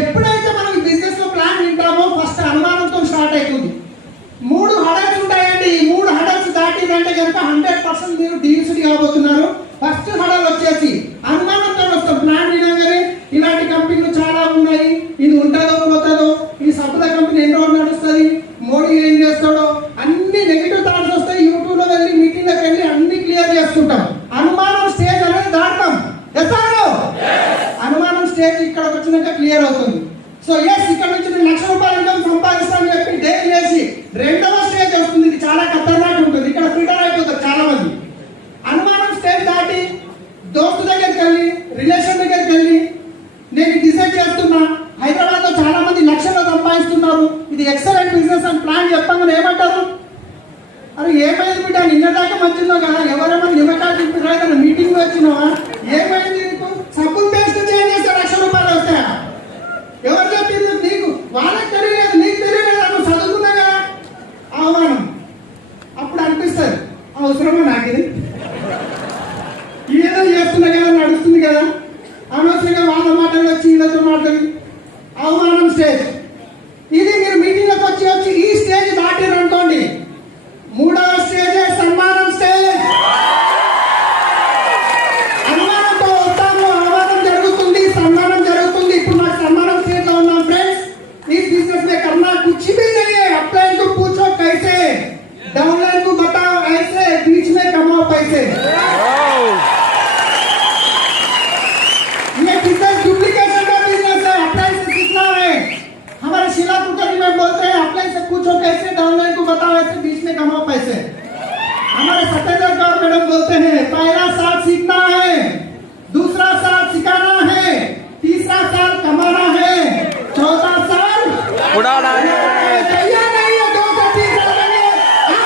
ఎప్పుడైతే మనం బిజినెస్ లో ప్లాన్ వింటామో ఫస్ట్ అనుమానంతో స్టార్ట్ అవుతుంది. 3 హడల్స్ ఉంటాయండి. ఈ 3 హడల్స్ దాటిందంటే కనుక 100% మీరు డీల్స్ కాబోతున్నారు. ఫస్ట్ హడల్ వచ్చేసి అనుమానంతో వస్తాం. ప్లాన్ వినగానే ఇలాంటి కంపెనీలు చాలా ఉన్నాయి, ఇది ఉంటుందో పోతుందో, ఈ సఫల కంపెనీ ఎన్ని రోజులు నడుస్తుంది, మోడీ ఏం చేస్తాడో, అన్ని నెగిటివ్ థాట్స్ వస్తాయి. యూట్యూబ్ లో వెళ్ళి మీటింగ్లకు వెళ్ళి అన్ని క్లియర్ చేసుకుంటాం. అనుమానం స్టేజ్ అనేది దాటుతాం. అనుమానం స్టేజ్ ఇక్కడికి వచ్చినాక క్లియర్ అవుతుంది. సో ఇక్కడ నుంచి నేను ₹1,00,000 ఇన్కమ్ సంపాదిస్తానని చెప్పి డేట్ చేసి రెండవ స్టేజ్ వస్తుంది. ఇది చాలా ఖతర్నాక్ ఉంటుంది. ఇక్కడ ఫిల్టర్ అయిపోతారు చాలా మంది. అనుమానం స్టేజ్ దాటి దోస్తు దగ్గరికి వెళ్ళి, రిలేషన్ దగ్గరికి వెళ్ళి, నేను డిసైడ్ చేస్తున్నా, హైదరాబాద్ లో చాలా మంది లక్షల్లో సంపాదిస్తున్నారు, ఇది ఎక్సలెంట్ బిజినెస్ అని ప్లాన్ చెప్పామని ఏమంటారు? అరే ఏమైంది బిడ్డ, నిన్నదాకా మంచిదో కదా, ఎవరేమో నిమ్మకాయ మీటింగ్ వచ్చినావా, ఏమైంది నీకు? సబ్బులు పేస్ట్ చేంజ్ చేస్తే ₹1,00,000 వస్తాయా? ఎవరు చెప్పింది నీకు? వాళ్ళకి తెలియలేదు, నీకు తెలియలేదు. నువ్వు చదువుకున్నా కదా. అవమానం. అప్పుడు అనిపిస్తుంది అవసరమా నాకు ఇది, ఏదో చేస్తున్నా కదా, నడుస్తుంది కదా, అనవసరంగా వాళ్ళ మాటలు వచ్చి వీళ్ళతో మాటలు. అవమానం స్టేజ్ ఇది. మీరు మీటింగ్లకు వచ్చి ఈ స్టేజ్ దాటిరు అనుకోండి, 3వ